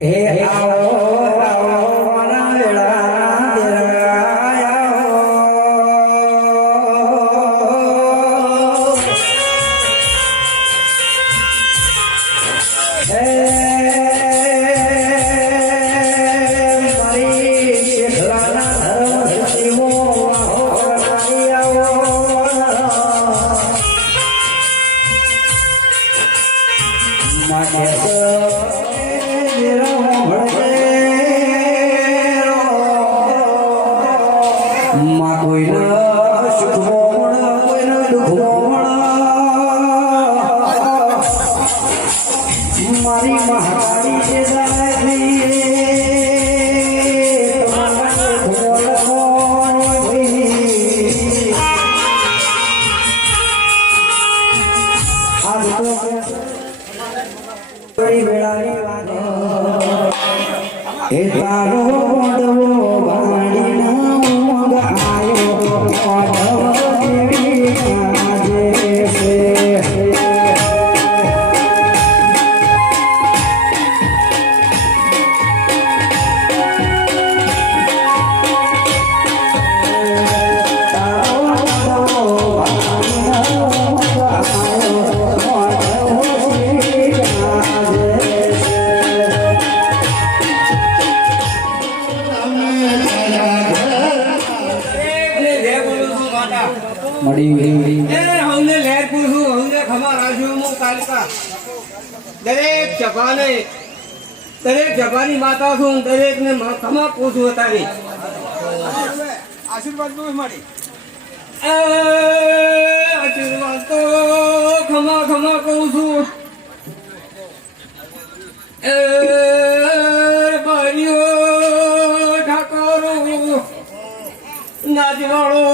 હે આવો આવો મારા વેળા દેરાય આવો હે મારી શેખલાના ધર્મ સતીમો આવો માટે મારી મહાકાળી છે એ તારો મોડવો વાડીનો ગાયો મોડવો દેવી આજે છે દરેક જબાની માતા છું દરેક ને ખમા પૂછું તારી આશીર્વાદ મળી આશીર્વાદ તો ખમા ખમા કહું છું ભાઈઓ ઠાકોરો નાચવાળો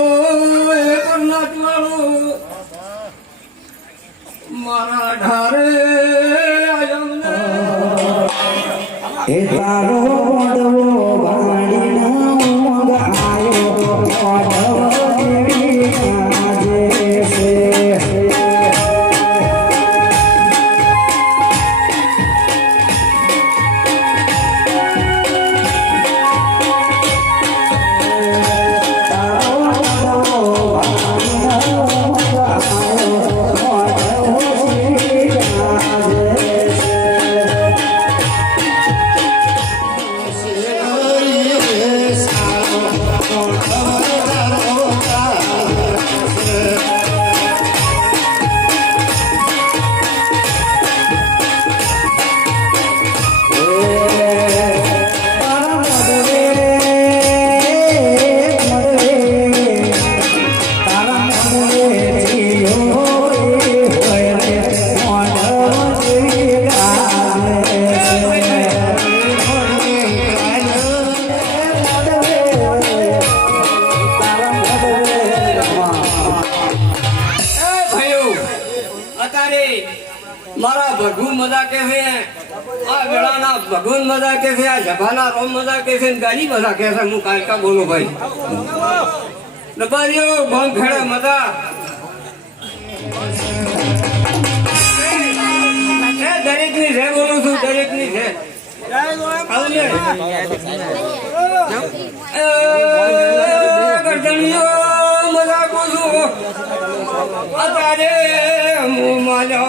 નાચવાળો મારા ઢારે એ તારો મોડવો વાડીનો ગાયો મોડવો દેવી આજે છે મારા ભગવાન મજા કે છે આ વેળાના ભગવાન મજા કે છે આ જભાના રોમ મજા કે છે ગાડી મજા કે છે હું કાલકા બોલું ભાઈ નબારીઓ બોમ ખેડા મજા દરેક ની છે બોલું છું દરેક ની છે ગરદણીઓ મજા બોલું અત્યારે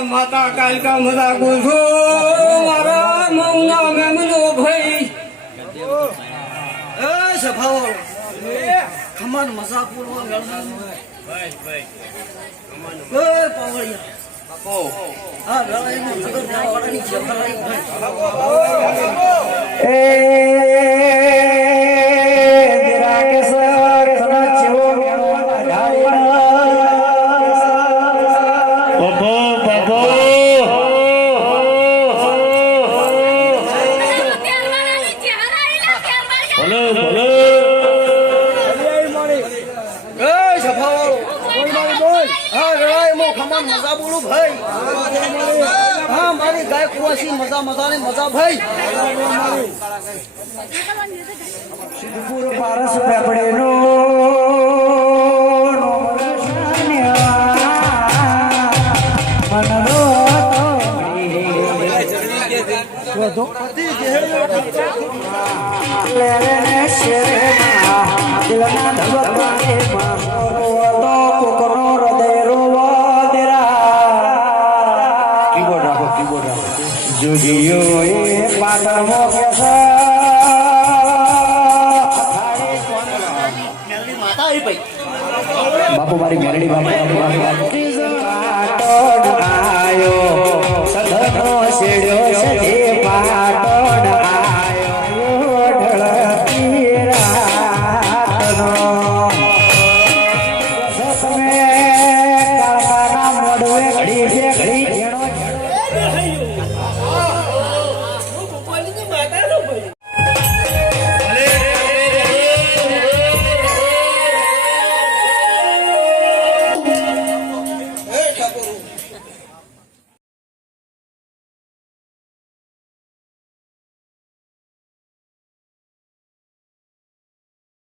માતા કાલકા મજા ગુજો મારા મૌના મેમનો ભાઈ એ સભાઓ ખમન મજા પૂરવા ગળવાનું ભાઈ એ પાવળિયા આપો હા ગળાઈનું જગત વાળાની જફરાઈ ભાઈ એ દેરા કે સર સના ચેવો મેળવા ઢાળીના મજા બોલું ભાઈ હા મારી ગાય કુવાસી મજા મજાને મજા ભાઈ સિદ્ધપુર પારસ પેપડેનો મનરો તો લેને શેરેના દિલના ધબકારે તો કોકનો હૃદય રોવા દેરા કીબોર્ડ રાખો જોગીઓ એ પાટણમો કેસા માતા આવી ભાઈ બાપુ મારી મેરડી બાપુ આયો સદનો છેડ્યો